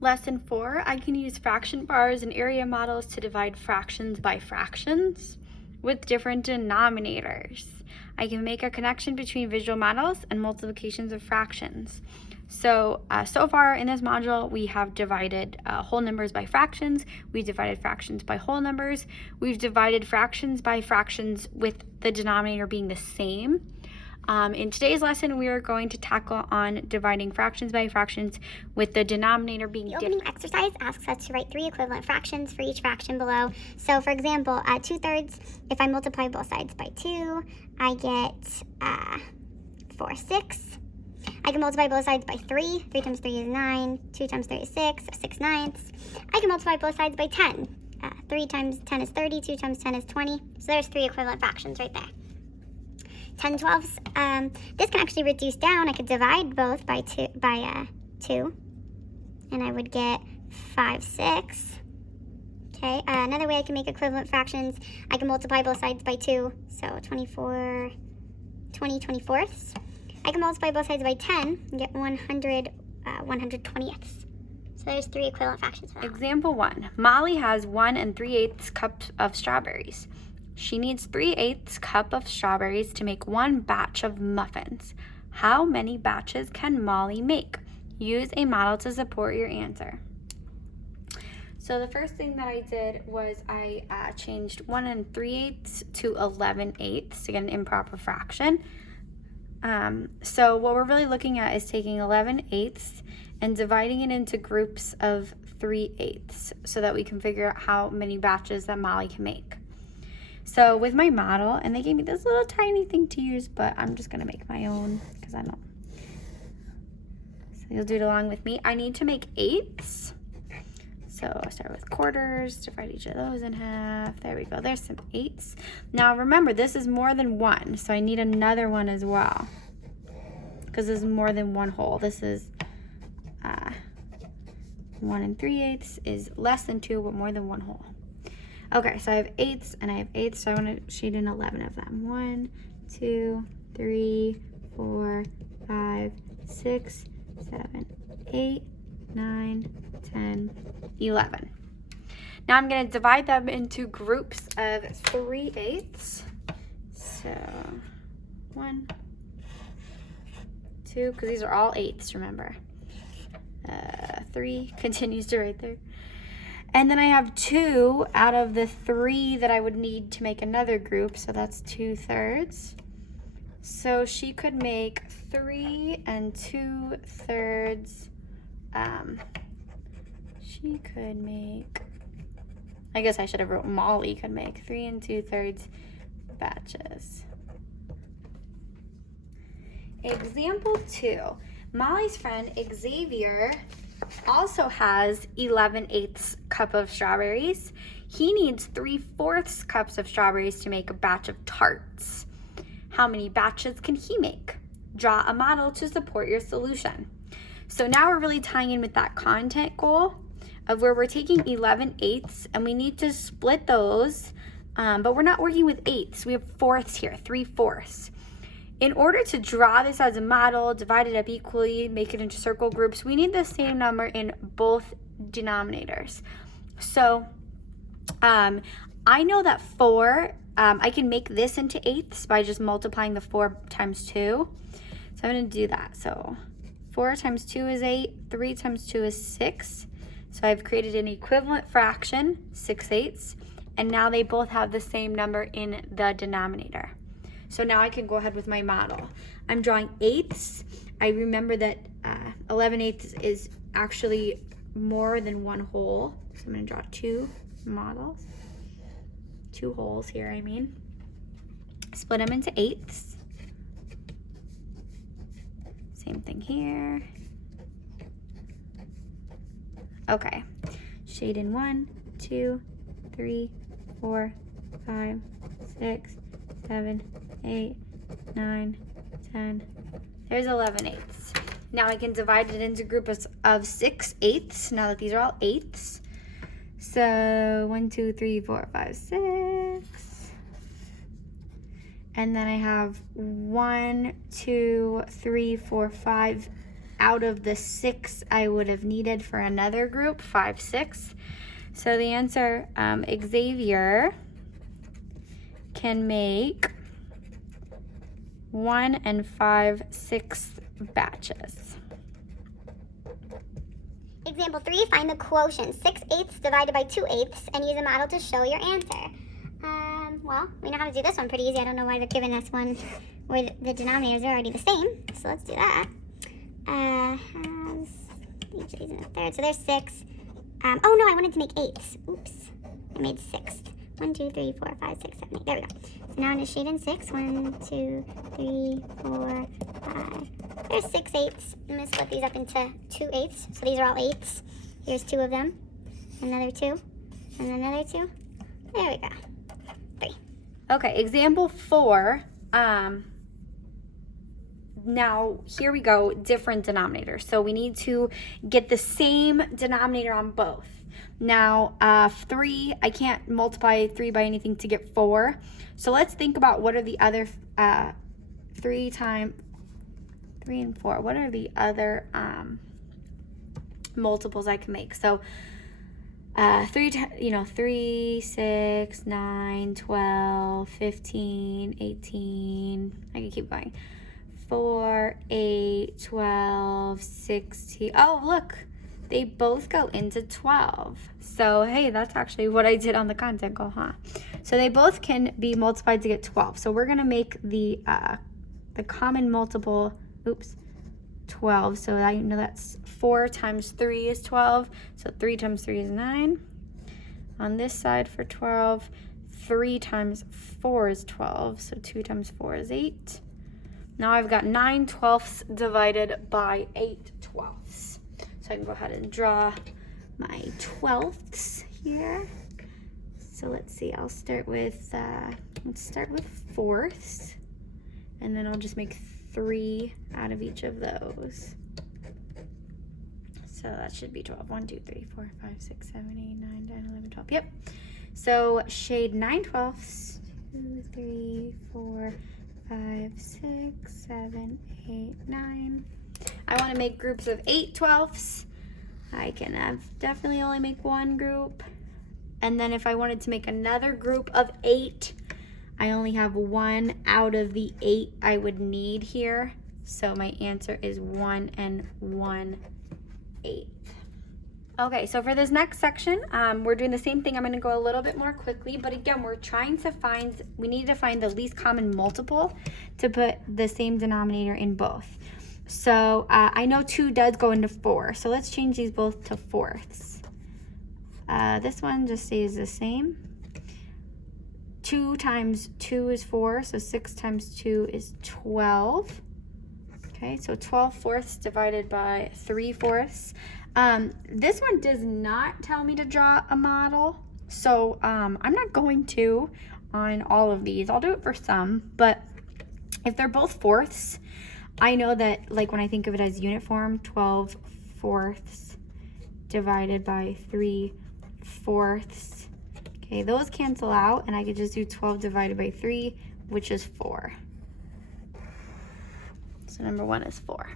Lesson 4, I can use fraction bars and area models to divide fractions by fractions with different denominators. I can make a connection between visual models and multiplications of fractions. So far in this module, we have divided whole numbers by fractions. We've divided fractions by whole numbers. We've divided fractions by fractions with the denominator being the same. In today's lesson, we are going to tackle on dividing fractions by fractions with the denominator being different. The opening exercise asks us to write 3 equivalent fractions for each fraction below. So for example, 2/3, if I multiply both sides by 2, I get 4/6. I can multiply both sides by 3. 3 times 3 is 9. 2 times 3 is 6, or 6/9. I can multiply both sides by 10. 3 times 10 is 30. 2 times 10 is 20. So there's 3 equivalent fractions right there. 10/12. This can actually reduce down. I could divide both by 2, and I would get 5/6. Okay, another way I can make equivalent fractions, I can multiply both sides by 2, so 20 24ths. I can multiply both sides by 10 and get 120ths. So there's 3 equivalent fractions for that. Example 1. Molly has 1 3/8 cups of strawberries. She needs 3/8 cup of strawberries to make 1 batch of muffins. How many batches can Molly make? Use a model to support your answer. So the first thing that I did was I changed 1 3/8 to 11/8 to get an improper fraction. So what we're really looking at is taking 11/8 and dividing it into groups of 3/8 so that we can figure out how many batches that Molly can make. So with my model, and they gave me this little tiny thing to use, but I'm just gonna make my own because I don't. So you'll do it along with me. I need to make 8ths. So I'll start with quarters, divide each of those in half. There we go, there's some 8ths. Now remember, this is more than 1, so I need another one as well. Because this is more than 1 whole. This is 1 3/8 is less than 2, but more than 1 whole. Okay, so I have 8ths and I have 8ths, so I want to shade in 11 of them. 1, 2, 3, 4, 5, 6, 7, 8, 9, 10, 11. Now I'm going to divide them into groups of 3/8. So 1, 2, because these are all 8ths, remember. 3 continues to right there. And then I have 2 out of the 3 that I would need to make another group, so that's 2/3. So she could make 3 2/3. She could make, I guess I should have wrote Molly could make 3 2/3 batches. Example 2. Molly's friend Xavier also has 11/8 cup of strawberries. He needs 3/4 cups of strawberries to make a batch of tarts. How many batches can he make? Draw a model to support your solution. So now we're really tying in with that content goal of where we're taking 11/8 and we need to split those, but we're not working with 8ths. We have 4ths here, 3/4. In order to draw this as a model, divide it up equally, make it into circle groups, we need the same number in both denominators. So I know that 4, I can make this into 8ths by just multiplying the 4 times 2. So I'm going to do that. So 4 times 2 is 8, 3 times 2 is 6. So I've created an equivalent fraction, 6/8, and now they both have the same number in the denominator. So now I can go ahead with my model. I'm drawing 8ths. I remember that 11/8 is actually more than 1 whole. So I'm going to draw 2 models. 2 wholes here, I mean. Split them into 8ths. Same thing here. Okay. Shade in 1, 2, 3, 4, 5, 6, 7, 8, 9, 10. There's 11/8. Now I can divide it into groups of 6/8 now that these are all 8ths. So 1, 2, 3, 4, 5, 6. And then I have 1, 2, 3, 4, 5 out of the 6 I would have needed for another group, 5, 6. So the answer, Xavier can make 1 and 5/6 batches. Example 3, find the quotient 6/8 divided by 2/8 and use a model to show your answer. Well, we know how to do this one pretty easy. I don't know why they're giving us one where the denominators are already the same. So let's do that. Has each of these in a third. So there's 6. Oh no, I wanted to make 8s. Oops. I made 6. 1, 2, 3, 4, 5, 6, 7, 8. There we go. So now I'm going to shade in 6. 1, 2, 3, 4, 5. There's 6/8. I'm going to split these up into 2/8. So these are all 8s. Here's 2 of them. Another 2. And another 2. There we go. 3. Okay, example 4. Now, here we go, different denominators. So we need to get the same denominator on both. Now, 3, I can't multiply 3 by anything to get 4. So let's think about what are the other 3 and 4. What are the other multiples I can make? So 3, 6, 9, 12, 15, 18. I can keep going. 4, 8, 12, 16. Oh, look, they both go into 12. So, hey, that's actually what I did on the content goal, huh? So they both can be multiplied to get 12. So we're going to make the common multiple, 12. So I know that's 4 times 3 is 12. So 3 times 3 is 9. On this side for 12, 3 times 4 is 12. So 2 times 4 is 8. Now I've got 9/12 divided by 8/12. So I can go ahead and draw my 12ths here. So let's see, I'll start with, fourths. And then I'll just make 3 out of each of those. So that should be 12. 1, 2, 3, 4, 5, 6, 7, 8, 9, 10, 11, 12. Yep. So shade 9/12. 2, 3, 4, 5, 6, 7, 8, 9. I want to make groups of 8/12. I can definitely only make one group. And then if I wanted to make another group of 8, I only have 1 out of the 8 I would need here. So my answer is 1 and 1/8. Okay, so for this next section, we're doing the same thing. I'm going to go a little bit more quickly, but again, we need to find the least common multiple to put the same denominator in both. So I know 2 does go into 4, so let's change these both to fourths. This one just stays the same. 2 times 2 is 4, so 6 times 2 is 12. Okay, so 12/4 divided by 3/4. This one does not tell me to draw a model, so I'm not going to on all of these. I'll do it for some, but if they're both fourths, I know that, like, when I think of it as unit form, 12/4 divided by 3/4. Okay, those cancel out, and I could just do 12 divided by 3, which is 4. So number 1 is 4.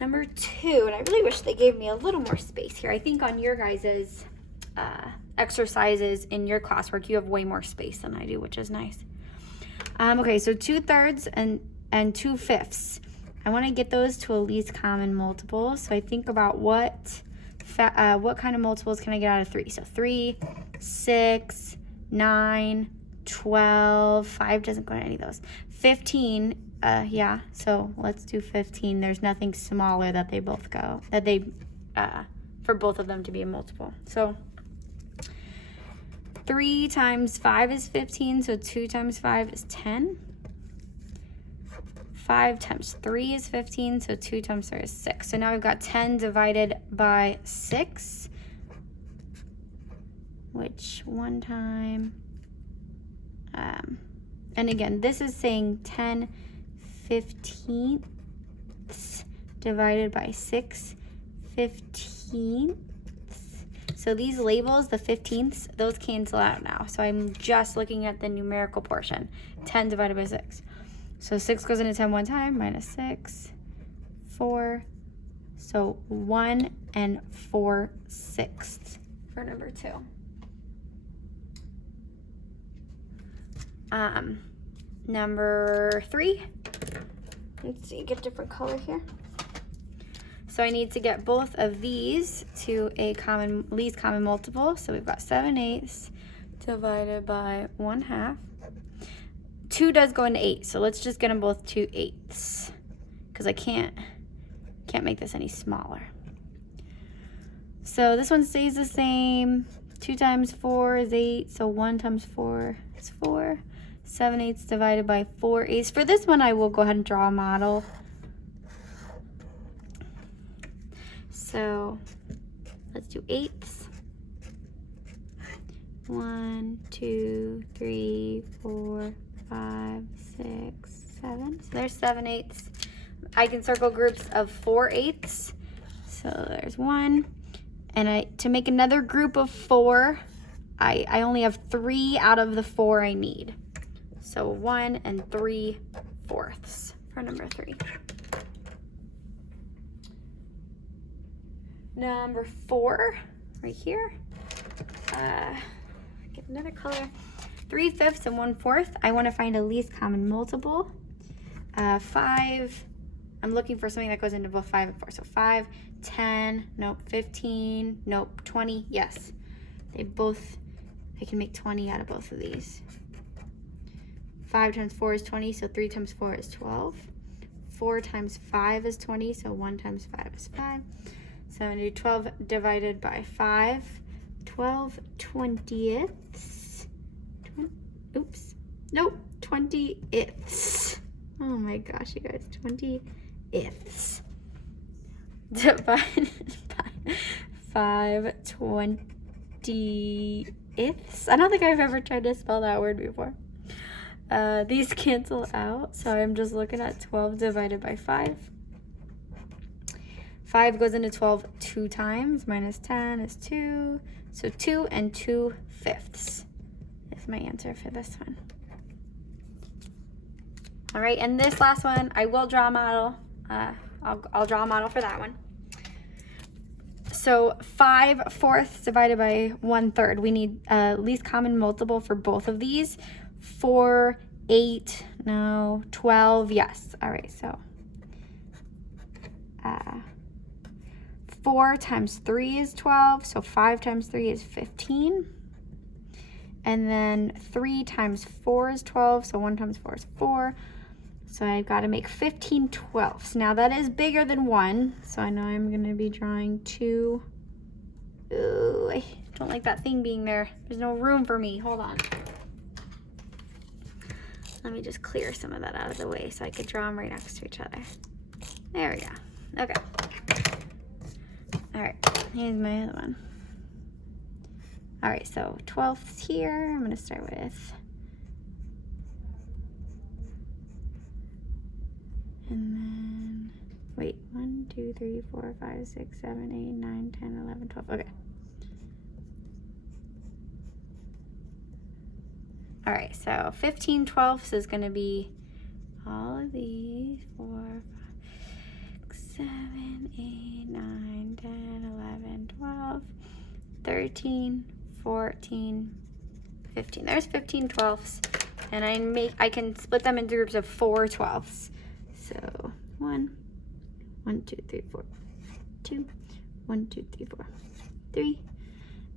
Number 2, and I really wish they gave me a little more space here. I think on your guys' exercises in your classwork, you have way more space than I do, which is nice. Okay, so 2/3 and 2/5. I want to get those to a least common multiple. So I think about what kind of multiples can I get out of 3? So 3, 6, 9, 12, 5 doesn't go to any of those. 15, yeah, so let's do 15. There's nothing smaller that they both go, for both of them to be a multiple. So 3 times 5 is 15, so 2 times 5 is 10. 5 times 3 is 15, so 2 times 3 is 6. So now we've got 10 divided by 6, which one time, and again, this is saying 10/15 divided by 6/15. So these labels, the 15ths, those cancel out now. So I'm just looking at the numerical portion, 10 divided by 6. So 6 goes into 10 one time, minus 6, 4. So 1 4/6 for number 2. Number 3. Let's see, get a different color here. So I need to get both of these to a least common multiple. So we've got 7/8 divided by 1/2. 2 does go into 8, so let's just get them both to 8ths because I can't make this any smaller. So this one stays the same. 2 times 4 is 8, so 1 times 4 is 4. 7/8 divided by 4/8. For this one, I will go ahead and draw a model. So let's do 8ths. 1, 2, 3, 4, 5, 6, 7. So there's 7/8. I can circle groups of 4/8. So there's 1. And to make another group of 4, I only have 3 out of the 4 I need. So 1 3/4 for number 3. Number 4, right here. Get another color. 3/5 and 1/4. I want to find a least common multiple. 5. I'm looking for something that goes into both 5 and 4. So 5, 10, nope, 15, nope, 20, yes. I can make 20 out of both of these. 5 times 4 is 20, so 3 times 4 is 12. 4 times 5 is 20, so 1 times 5 is 5. So I'm going to do 12 divided by 5. 12 20ths. Oops. Nope, 20ths. Oh my gosh, you guys, 20ths. Divided by 5 20ths. I don't think I've ever tried to spell that word before. These cancel out, so I'm just looking at 12 divided by 5. 5 goes into 12 2 times, minus 10 is 2. So 2 2/5 is my answer for this one. All right, and this last one, I will draw a model. I'll draw a model for that one. So 5/4 divided by 1/3. We need least common multiple for both of these. 4, 8, no, 12, yes. All right, so 4 times 3 is 12, so 5 times 3 is 15. And then 3 times 4 is 12, so 1 times 4 is 4. So I've got to make 15/12. Now that is bigger than 1, so I know I'm going to be drawing 2. Ooh, I don't like that thing being there. There's no room for me. Hold on. Let me just clear some of that out of the way so I could draw them right next to each other. There we go. Okay. All right, here's my other one. All right, so 12ths here. I'm going to start with. And then, wait, 1, 2, 3, 4, 5, 6, 7, 8, 9, 10, 11, 12. Okay. All right, so 15/12 is going to be all of these. 4, 5, 6, 7, 8, 9, 10, 11, 12, 13, 14, 15. There's 15/12. And I can split them into groups of 4/12. So 1, 2, 3, 4, 2, 1, 2, 3, 4, 3.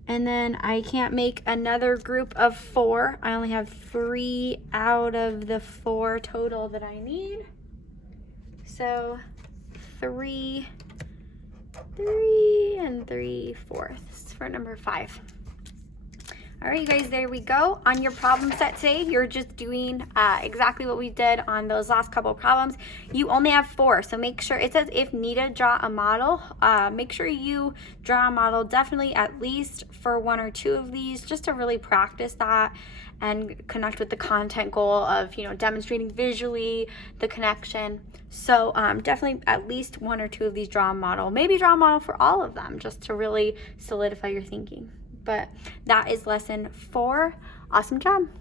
And then I can't make another group of 4. I only have 3 out of the 4 total that I need. So 3 3/4 for number 5. All right, you guys, there we go. On your problem set today, you're just doing exactly what we did on those last couple of problems. You only have 4, so make sure, it says if needed, draw a model. Make sure you draw a model definitely at least for 1 or 2 of these, just to really practice that and connect with the content goal of, demonstrating visually the connection. So definitely at least 1 or 2 of these, draw a model. Maybe draw a model for all of them, just to really solidify your thinking. But that is lesson 4. Awesome job.